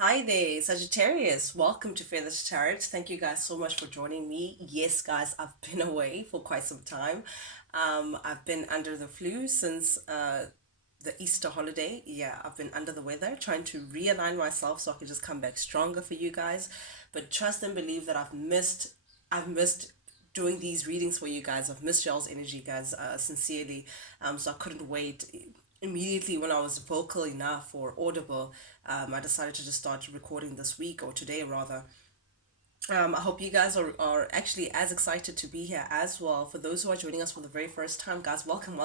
Hi there, Sagittarius. Welcome to Feathers Tarot. Thank you guys so much for joining me. Yes, guys, I've been away for quite some time. I've been under the flu since the Easter holiday. Yeah, I've been under the weather, trying to realign myself so I can just come back stronger for you guys. But trust and believe that I've missed doing these readings for you guys. I've missed y'all's energy, guys, sincerely. So I couldn't wait. Immediately when I was vocal enough or audible, I decided to just start recording this week or today rather. I hope you guys are actually as excited to be here as well. For those who are joining us for the very first time, guys, welcome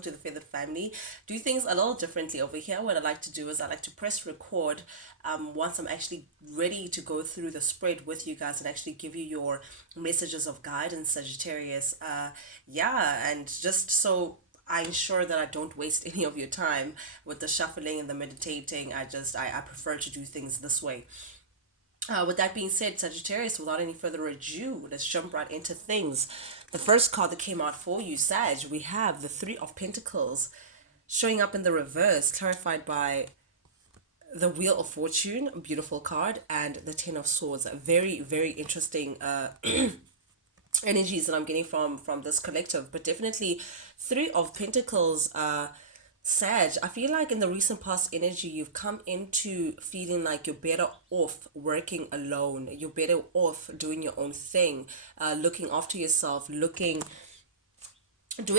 to the Feathered Family. Do things a little differently over here. What I like to do is I like to press record once I'm actually ready to go through the spread with you guys and actually give you your messages of guidance, Sagittarius. Yeah, and just so I ensure that I don't waste any of your time with the shuffling and the meditating. I prefer to do things this way. With that being said, Sagittarius, without any further ado, let's jump right into things. The first card that came out for you, Sag, we have the Three of Pentacles showing up in the reverse, clarified by the Wheel of Fortune, a beautiful card, and the Ten of Swords. Very, very interesting energies that I'm getting from this collective. But definitely, Three of Pentacles. Sag, I feel like in the recent past energy, you've come into feeling like you're better off working alone. You're better off doing your own thing, looking after yourself, doing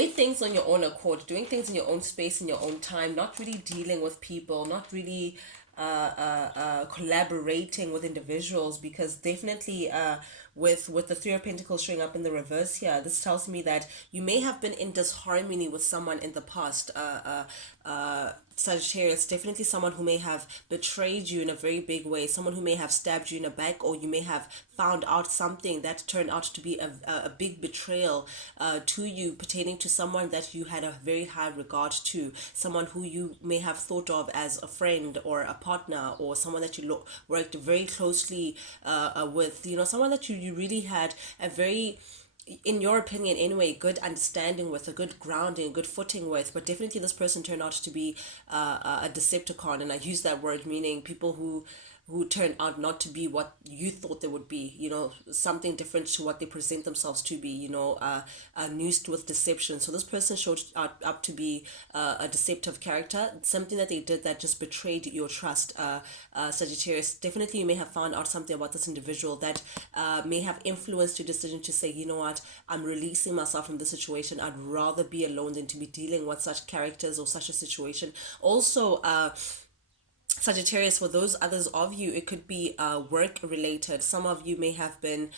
things on your own accord, doing things in your own space, in your own time, not really dealing with people, not really collaborating with individuals, because definitely with the Three of Pentacles showing up in the reverse here, this tells me that you may have been in disharmony with someone in the past. Sagittarius, definitely someone who may have betrayed you in a very big way, someone who may have stabbed you in the back, or you may have found out something that turned out to be a big betrayal to you, pertaining to someone that you had a very high regard to, someone who you may have thought of as a friend or a partner, or someone that you worked very closely with, someone that you really had a very, in your opinion anyway, good understanding with, a good grounding, a good footing with. But definitely this person turned out to be a Decepticon, and I use that word meaning people who turned out not to be what you thought they would be, something different to what they present themselves to be, used with deception. So this person showed up to be a deceptive character, something that they did that just betrayed your trust. Sagittarius, definitely you may have found out something about this individual that may have influenced your decision to say, you know what, I'm releasing myself from the situation. I'd rather be alone than to be dealing with such characters or such a situation. Also, Sagittarius, for those others of you, it could be work related. Some of you may have been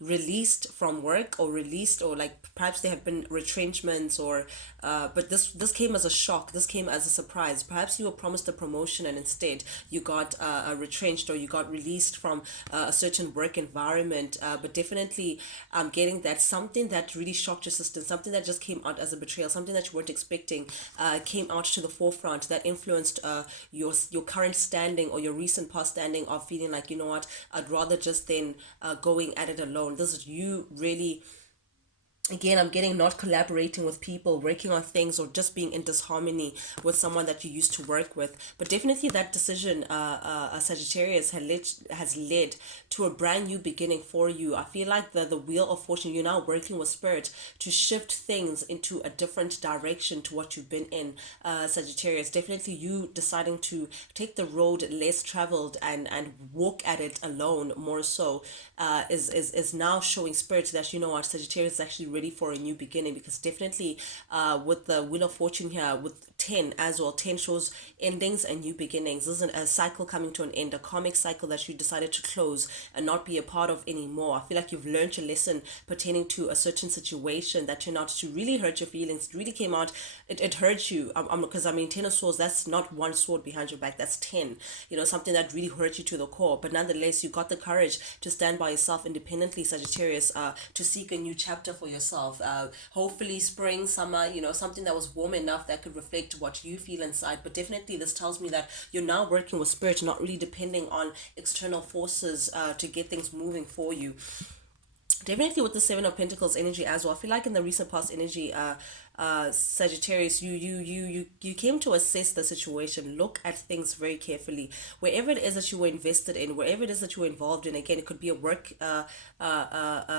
released from work, or released, or like perhaps there have been retrenchments, or but this came as a shock, this came as a surprise. Perhaps you were promised a promotion and instead you got retrenched, or you got released from a certain work environment. But definitely I'm getting that something that really shocked your system, something that just came out as a betrayal, something that you weren't expecting, came out to the forefront, that influenced your current standing, or your recent past standing of feeling like, you know what, I'd rather just then going at it alone. This is you really, again, I'm getting not collaborating with people, working on things, or just being in disharmony with someone that you used to work with. But definitely that decision, Sagittarius, has led to a brand new beginning for you. I feel like the Wheel of Fortune, you're now working with spirit to shift things into a different direction to what you've been in. Sagittarius, definitely you deciding to take the road less traveled, and walk at it alone more so, is now showing spirit that, you know what, Sagittarius is actually ready for a new beginning. Because definitely with the Wheel of Fortune here, with 10 as well, 10 shows endings and new beginnings. This is a cycle coming to an end, a karmic cycle that you decided to close and not be a part of anymore. I feel like you've learned your lesson pertaining to a certain situation that turned out to really hurt your feelings. It really came out, it hurt you. Because I mean, 10 of swords, that's not one sword behind your back, that's 10. Something that really hurt you to the core. But nonetheless, you got the courage to stand by yourself independently, Sagittarius, to seek a new chapter for yourself. Hopefully spring, summer, something that was warm enough that could reflect what you feel inside. But definitely this tells me that you're now working with spirit, not really depending on external forces to get things moving for you. Definitely with the Seven of Pentacles energy as well, I feel like in the recent past energy, Sagittarius, you came to assess the situation, look at things very carefully. Wherever it is that you were invested in, wherever it is that you were involved in, again, it could be a work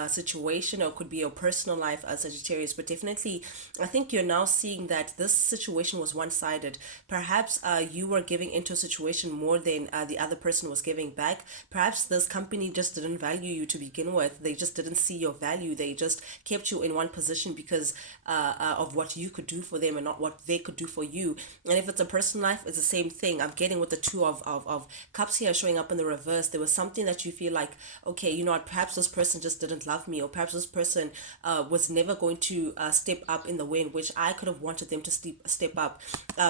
situation, or it could be your personal life, Sagittarius. But definitely, I think you're now seeing that this situation was one-sided. Perhaps you were giving into a situation more than the other person was giving back. Perhaps this company just didn't value you to begin with. They just didn't see your value. They just kept you in one position because of what you could do for them and not what they could do for you. And if it's a personal life, it's the same thing. I'm getting with the two of cups here showing up in the reverse. There was something that you feel like, okay, you know what, perhaps this person just didn't love me, or perhaps this person was never going to step up in the way in which I could have wanted them to step up.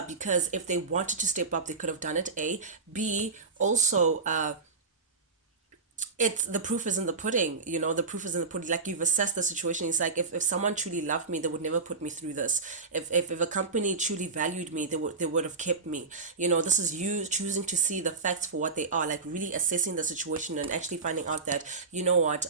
Because if they wanted to step up, they could have done it. A. B. Also, it's the proof is in the pudding. You know, the proof is in the pudding. Like, you've assessed the situation. It's like, if someone truly loved me, they would never put me through this. If a company truly valued me, they would have kept me. You know, this is you choosing to see the facts for what they are, like really assessing the situation and actually finding out that, you know what,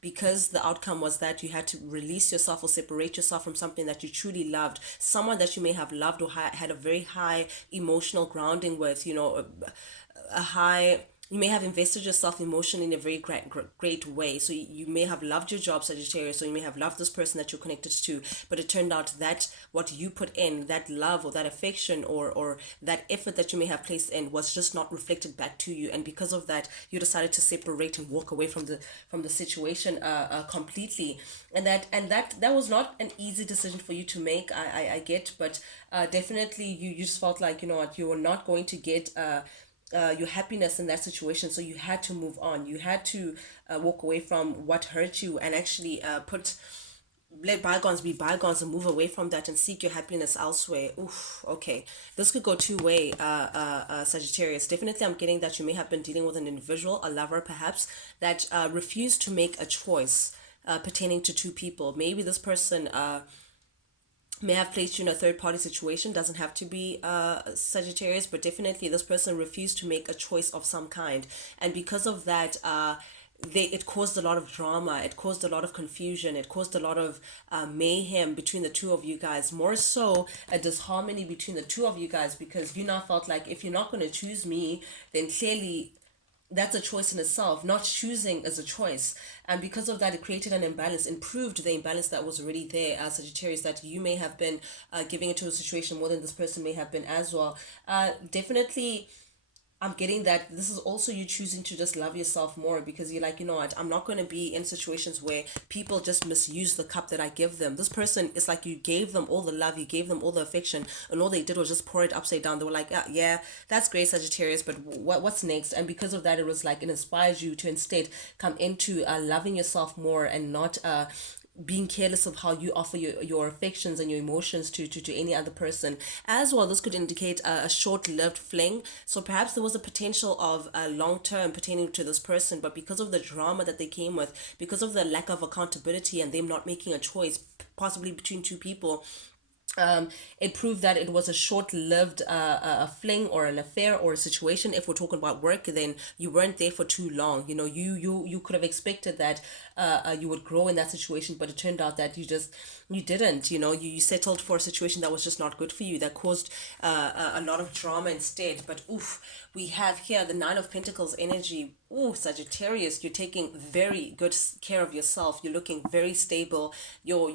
because the outcome was that you had to release yourself or separate yourself from something that you truly loved, someone that you may have loved or had a very high emotional grounding with, you know, a high, you may have invested yourself emotionally in a very great way. So you may have loved your job, Sagittarius, or you may have loved this person that you're connected to, but it turned out that what you put in, that love or that affection or that effort that you may have placed in, was just not reflected back to you. And because of that, you decided to separate and walk away from the situation completely. And that was not an easy decision for you to make. I get, but definitely you just felt like, you know what, you were not going to get your happiness in that situation, so you had to move on. You had to walk away from what hurt you and actually let bygones be bygones and move away from that and seek your happiness elsewhere. Oof, okay. This could go two-way, Sagittarius. Definitely, I'm getting that you may have been dealing with an individual, a lover perhaps, that refused to make a choice pertaining to two people. Maybe this person may have placed you in a third party situation. Doesn't have to be Sagittarius, but definitely this person refused to make a choice of some kind, and because of that, it caused a lot of drama, it caused a lot of confusion, it caused a lot of mayhem between the two of you guys, more so a disharmony between the two of you guys, because you now felt like, if you're not going to choose me, then clearly that's a choice in itself. Not choosing is a choice, and because of that, it created an imbalance, improved the imbalance that was already there, as Sagittarius, that you may have been giving into a situation more than this person may have been as well. Definitely, I'm getting that this is also you choosing to just love yourself more, because you're like, you know what, I'm not going to be in situations where people just misuse the cup that I give them. This person is like, you gave them all the love, you gave them all the affection, and all they did was just pour it upside down. They were like, yeah, that's great, Sagittarius, but what's next? And because of that, it was like, it inspires you to instead come into loving yourself more, and not being careless of how you offer your affections and your emotions to any other person as well. This could indicate a short-lived fling, so perhaps there was a potential of a long-term pertaining to this person, but because of the drama that they came with, because of the lack of accountability and them not making a choice possibly between two people, it proved that it was a short-lived fling or an affair or a situation. If we're talking about work, then you weren't there for too long. You know, you could have expected that you would grow in that situation, but it turned out that you didn't. You know, you settled for a situation that was just not good for you, that caused a lot of drama instead. But oof, we have here the Nine of Pentacles energy. Ooh, Sagittarius, you're taking very good care of yourself. You're looking very stable. You're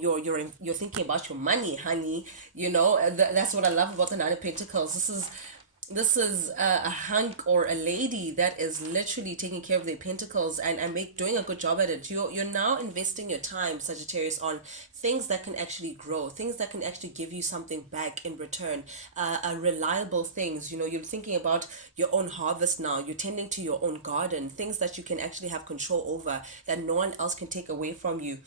thinking about your money, honey. You know, that's what I love about the Nine of Pentacles. This is a hunk or a lady that is literally taking care of their pentacles and doing a good job at it. You're now investing your time, Sagittarius, on things that can actually grow, things that can actually give you something back in return, reliable things. You know, you're thinking about your own harvest now. You're tending to your own garden, things that you can actually have control over, that no one else can take away from you.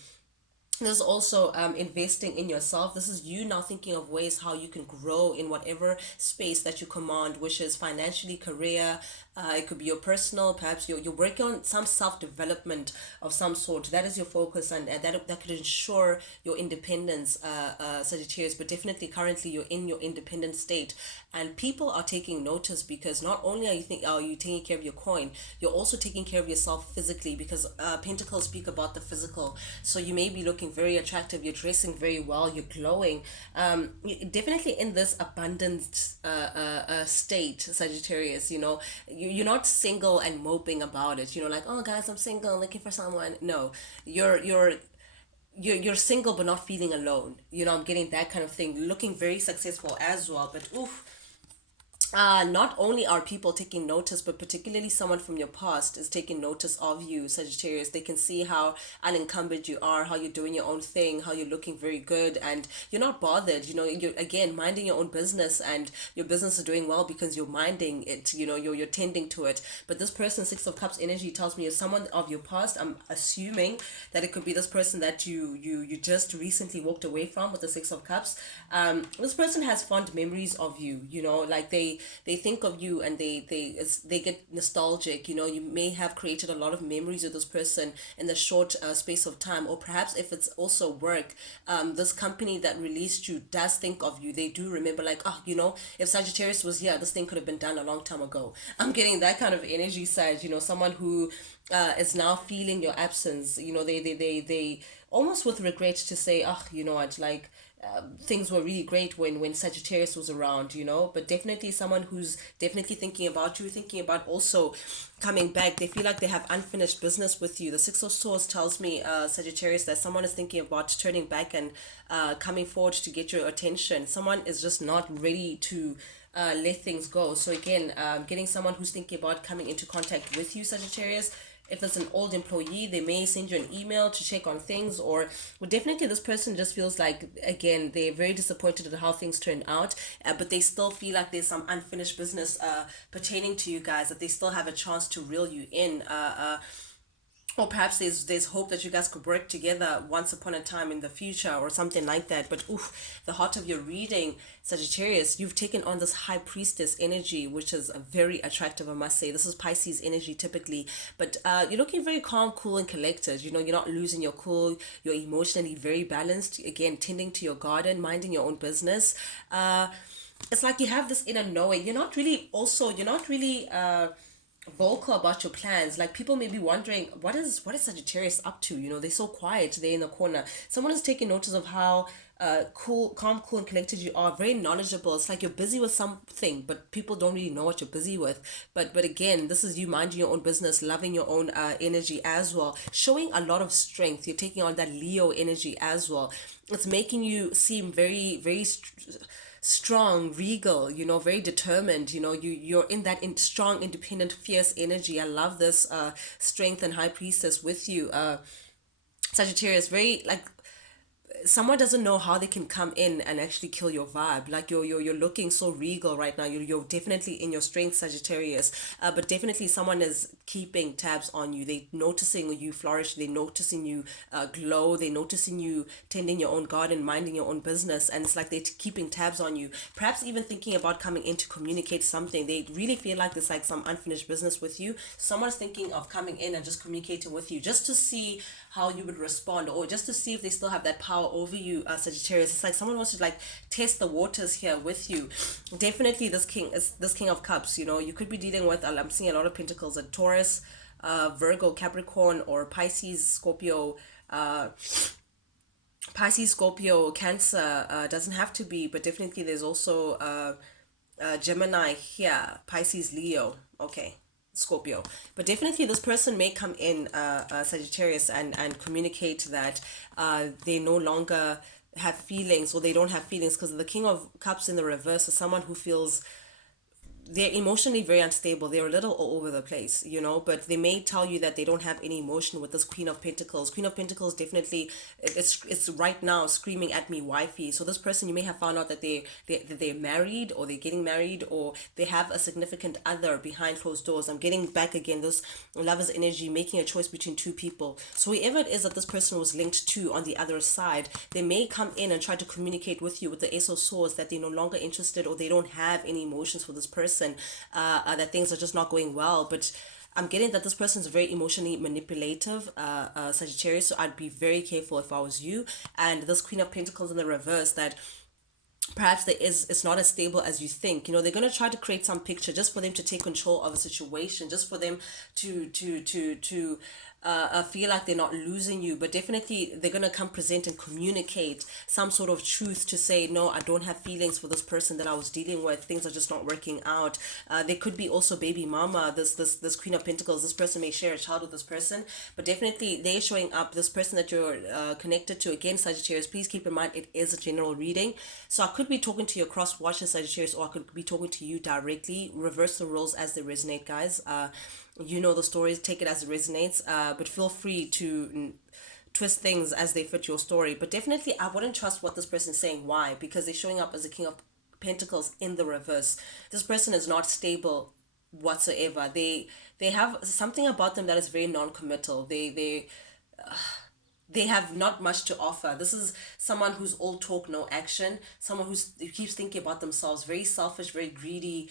There's also investing in yourself. This is you now thinking of ways how you can grow in whatever space that you command, which is financially, career. It could be your personal, perhaps you're working on some self-development of some sort. That is your focus, and that could ensure your independence, Sagittarius. But definitely currently you're in your independent state, and people are taking notice, because not only are you taking care of your coin, you're also taking care of yourself physically, because Pentacles speak about the physical. So you may be looking looking very attractive, you're dressing very well, you're glowing. Definitely in this abundant state, Sagittarius, you're not single and moping about it, like, oh guys, I'm single, looking for someone. No, you're single but not feeling alone. I'm getting that kind of thing, looking very successful as well. But oof, not only are people taking notice, but particularly someone from your past is taking notice of you, Sagittarius. They can see how unencumbered you are, how you're doing your own thing, how you're looking very good, and you're not bothered. You're again minding your own business, and your business is doing well because you're minding it. You're tending to it. But this person, Six of Cups energy, tells me is someone of your past. I'm assuming that it could be this person that you just recently walked away from with the Six of Cups. This person has fond memories of you. Like they think of you, and they get nostalgic. You may have created a lot of memories with this person in the short space of time, or perhaps if it's also work, this company that released you does think of you. They do remember, like, oh, if Sagittarius was here, this thing could have been done a long time ago. I'm getting that kind of energy side. Someone who is now feeling your absence. They almost with regret to say, oh, what, like, things were really great when Sagittarius was around, but definitely someone who's definitely thinking about you, thinking about also coming back. They feel like they have unfinished business with you. The Six of Swords tells me, Sagittarius, that someone is thinking about turning back and coming forward to get your attention. Someone is just not ready to let things go. So again, getting someone who's thinking about coming into contact with you, Sagittarius. If it's an old employee, they may send you an email to check on things, or well, definitely this person just feels like, again, they're very disappointed at how things turned out, but they still feel like there's some unfinished business pertaining to you guys, that they still have a chance to reel you in. Or perhaps there's hope that you guys could work together once upon a time in the future or something like that. But oof, the heart of your reading, Sagittarius, you've taken on this high priestess energy, which is very attractive, I must say. This is Pisces energy typically, but you're looking very calm, cool, and collected. You're not losing your cool. You're emotionally very balanced. Again, tending to your garden, minding your own business. It's like you have this inner knowing. You're not really vocal about your plans. Like, people may be wondering, what is Sagittarius up to? They're so quiet, they're in the corner. Someone is taking notice of how calm, cool, and collected you are. Very knowledgeable. It's like you're busy with something, but people don't really know what you're busy with. But again, this is you minding your own business, loving your own energy as well, showing a lot of strength. You're taking on that Leo energy as well. It's making you seem very, very strong, regal, very determined. You're in that strong, independent, fierce energy. I love this strength and high priestess with you, Sagittarius. Very, like, someone doesn't know how they can come in and actually kill your vibe. Like, you're looking so regal right now. You're definitely in your strength, Sagittarius. But definitely someone is keeping tabs on you. They noticing you flourish. They noticing you glow. They noticing you tending your own garden, minding your own business, and it's like they're keeping tabs on you. Perhaps even thinking about coming in to communicate something. They really feel like there's like some unfinished business with you. Someone's thinking of coming in and just communicating with you, just to see how you would respond, or just to see if they still have that power over you, Sagittarius. It's like someone wants to like test the waters here with you. Definitely this King of Cups. You could be dealing with, I'm seeing a lot of pentacles, a Taurus, Virgo, Capricorn, or Pisces, Scorpio, Cancer. Doesn't have to be, but definitely there's also Gemini here, Pisces, Leo. Okay, Scorpio. But definitely this person may come in, Sagittarius, and communicate that they no longer have feelings, or they don't have feelings, because the King of Cups in the reverse is someone who feels they're emotionally very unstable. They're a little all over the place, but they may tell you that they don't have any emotion with this Queen of Pentacles. Queen of Pentacles definitely, it's right now screaming at me, wifey. So this person, you may have found out that they're married, or they're getting married, or they have a significant other behind closed doors. I'm getting back again this lover's energy, making a choice between two people. So whoever it is that this person was linked to on the other side, they may come in and try to communicate with you with the Ace of Swords that they're no longer interested, or they don't have any emotions for this person. That things are just not going well. But I'm getting that this person is very emotionally manipulative, Sagittarius. So I'd be very careful if I was you. And this Queen of Pentacles in the reverse, that perhaps it's not as stable as you think. They're going to try to create some picture just for them to take control of a situation, just for them to feel like they're not losing you, but definitely they're gonna come present and communicate some sort of truth to say, no, I don't have feelings for this person that I was dealing with. Things are just not working out. They could be also baby mama. This Queen of Pentacles. This person may share a child with this person, but definitely they're showing up. This person that you're connected to, again, Sagittarius. Please keep in mind it is a general reading, so I could be talking to your cross watcher Sagittarius, or I could be talking to you directly. Reverse the roles as they resonate, guys. You know the stories, take it as it resonates, but feel free to twist things as they fit your story. But definitely I wouldn't trust what this person is saying. Why? Because they're showing up as a King of Pentacles in the reverse. This person is not stable whatsoever. They have something about them that is very non-committal. They have not much to offer. This is someone who's all talk, no action. Someone who keeps thinking about themselves, very selfish, very greedy.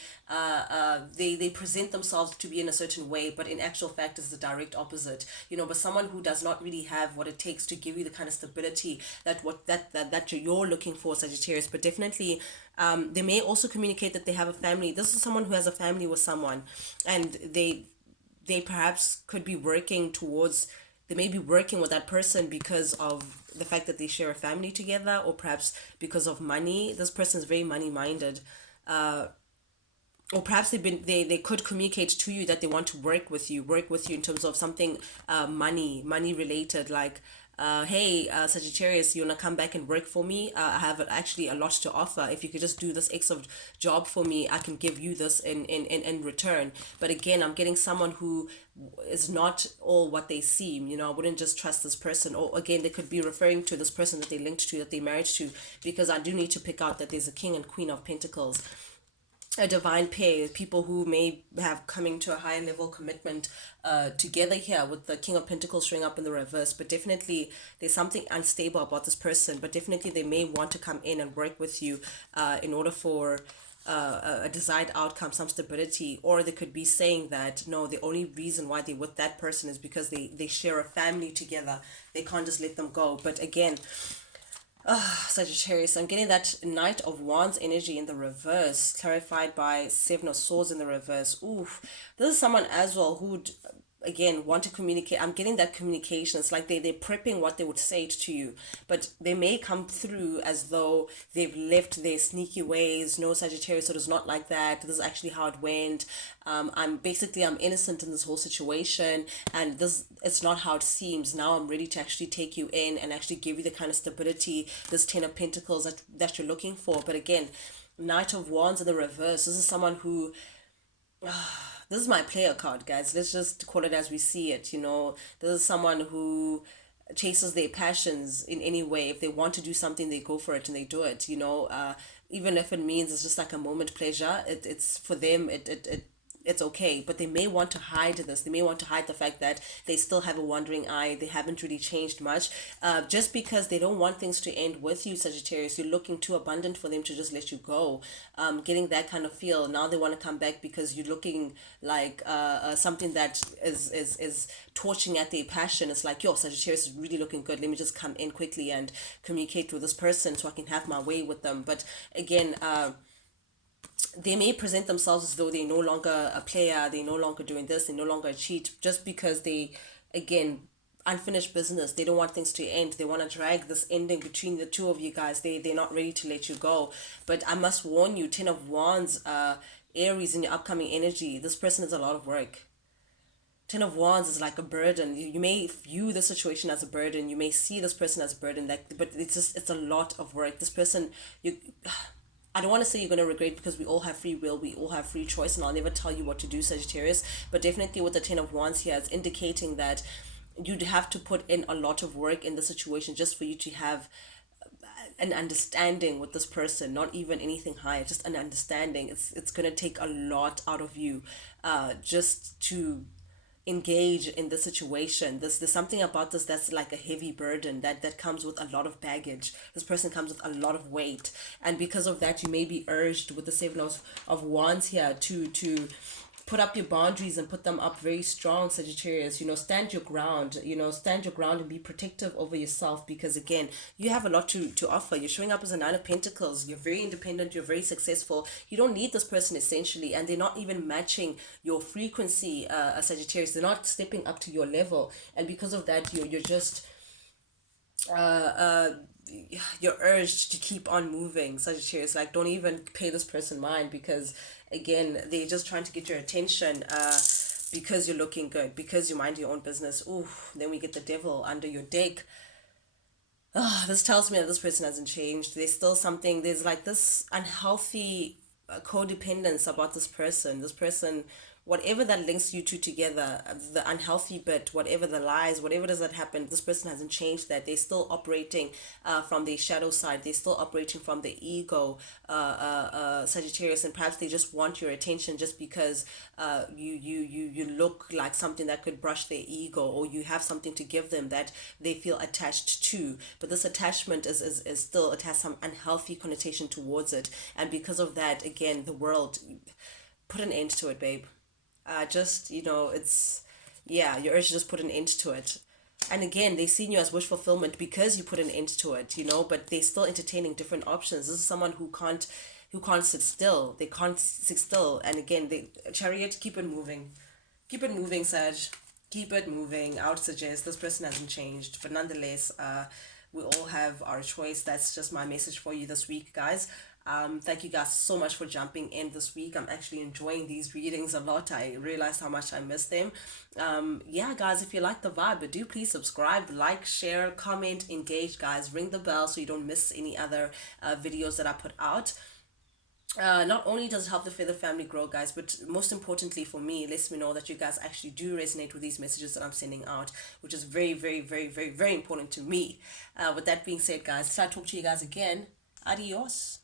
They present themselves to be in a certain way, but in actual fact is the direct opposite. But someone who does not really have what it takes to give you the kind of stability that you're looking for, Sagittarius. But definitely, they may also communicate that they have a family. This is someone who has a family with someone, and they perhaps could be working towards, they may be working with that person because of the fact that they share a family together, or perhaps because of money. This person is very money minded. Or perhaps they could communicate to you that they want to work with you in terms of something money related, like hey, Sagittarius, you want to come back and work for me? I have actually a lot to offer. If you could just do this extra job for me, I can give you this in return. But again, I'm getting someone who is not all what they seem. I wouldn't just trust this person. Or again, they could be referring to this person that they linked to, that they married to, because I do need to pick out that there's a King and Queen of Pentacles, a divine pair, people who may have coming to a higher level commitment together here, with the King of Pentacles showing up in the reverse. But definitely there's something unstable about this person, but definitely they may want to come in and work with you in order for a desired outcome, some stability. Or they could be saying that no, the only reason why they're with that person is because they share a family together. They can't just let them go. But again, Sagittarius, I'm getting that Knight of Wands energy in the reverse, clarified by Seven of Swords in the reverse. Oof, this is someone as well who would, again, want to communicate. I'm getting that communication. It's like they're prepping what they would say to you, but they may come through as though they've left their sneaky ways. No, Sagittarius, it is not like that. This is actually how it went. I'm innocent in this whole situation, and it's not how it seems. Now I'm ready to actually take you in and actually give you the kind of stability, this Ten of Pentacles that you're looking for. But again, Knight of Wands in the reverse. This is someone who, this is my player card, guys. Let's just call it as we see it. This is someone who chases their passions in any way. If they want to do something, they go for it and they do it. Even if it means it's just like a moment pleasure, it's for them. It's okay, but they may want to hide this. They may want to hide the fact that they still have a wandering eye. They haven't really changed much, just because they don't want things to end with you, Sagittarius. You're looking too abundant for them to just let you go. Getting that kind of feel. Now they want to come back because you're looking like something that is torching at their passion. It's like, yo, Sagittarius is really looking good. Let me just come in quickly and communicate with this person so I can have my way with them. But again, they may present themselves as though they're no longer a player, they're no longer doing this, they're no longer a cheat, just because they, again, unfinished business. They don't want things to end. They want to drag this ending between the two of you guys. They're not ready to let you go. But I must warn you, Ten of Wands, Aries, in your upcoming energy, this person is a lot of work. Ten of Wands is like a burden. You may view the situation as a burden. You may see this person as a burden, but it's a lot of work. This person, I don't want to say you're going to regret, because we all have free will, we all have free choice, and I'll never tell you what to do, Sagittarius. But definitely with the Ten of Wands here, it's indicating that you'd have to put in a lot of work in the situation just for you to have an understanding with this person. Not even anything higher, just an understanding. It's going to take a lot out of you just to engage in the situation. There's something about this that's like a heavy burden that comes with a lot of baggage. This person comes with a lot of weight, and because of that, you may be urged with the Seven of Wands here to put up your boundaries and put them up very strong, Sagittarius. Stand your ground. Stand your ground and be protective over yourself, because again, you have a lot to offer. You're showing up as a Nine of Pentacles. You're very independent. You're very successful. You don't need this person essentially, and they're not even matching your frequency, Sagittarius. They're not stepping up to your level, and because of that, you're just you're urged to keep on moving, Sagittarius. Like, don't even pay this person mind, because again, they're just trying to get your attention, because you're looking good, because you mind your own business. Ooh, then we get the devil under your deck. This tells me that this person hasn't changed. There's still something, there's like this unhealthy codependence about this person. This person, whatever that links you two together, the unhealthy bit, whatever the lies, whatever does that happen, this person hasn't changed that. They're still operating from the shadow side. They're still operating from the ego, Sagittarius, and perhaps they just want your attention just because you look like something that could brush their ego, or you have something to give them that they feel attached to. But this attachment is still, it has some unhealthy connotation towards it, and because of that, again, the world, put an end to it, babe. Just, it's, yeah, your urge to just put an end to it. And again, they see you as wish fulfillment because you put an end to it, but they're still entertaining different options. This is someone who can't sit still. They can't sit still. And again, Chariot, keep it moving. Keep it moving, Sag. Keep it moving. I would suggest this person hasn't changed. But nonetheless, we all have our choice. That's just my message for you this week, guys. Thank you guys so much for jumping in this week. I'm actually enjoying these readings a lot. I realized how much I miss them. Yeah, guys, if you like the vibe, do please subscribe, like, share, comment, engage, guys. Ring the bell so you don't miss any other videos that I put out. Not only does it help the feather family grow, guys, but most importantly for me, it lets me know that you guys actually do resonate with these messages that I'm sending out, which is very, very, very, very, very important to me. With that being said, guys, till I talk to you guys again, adios.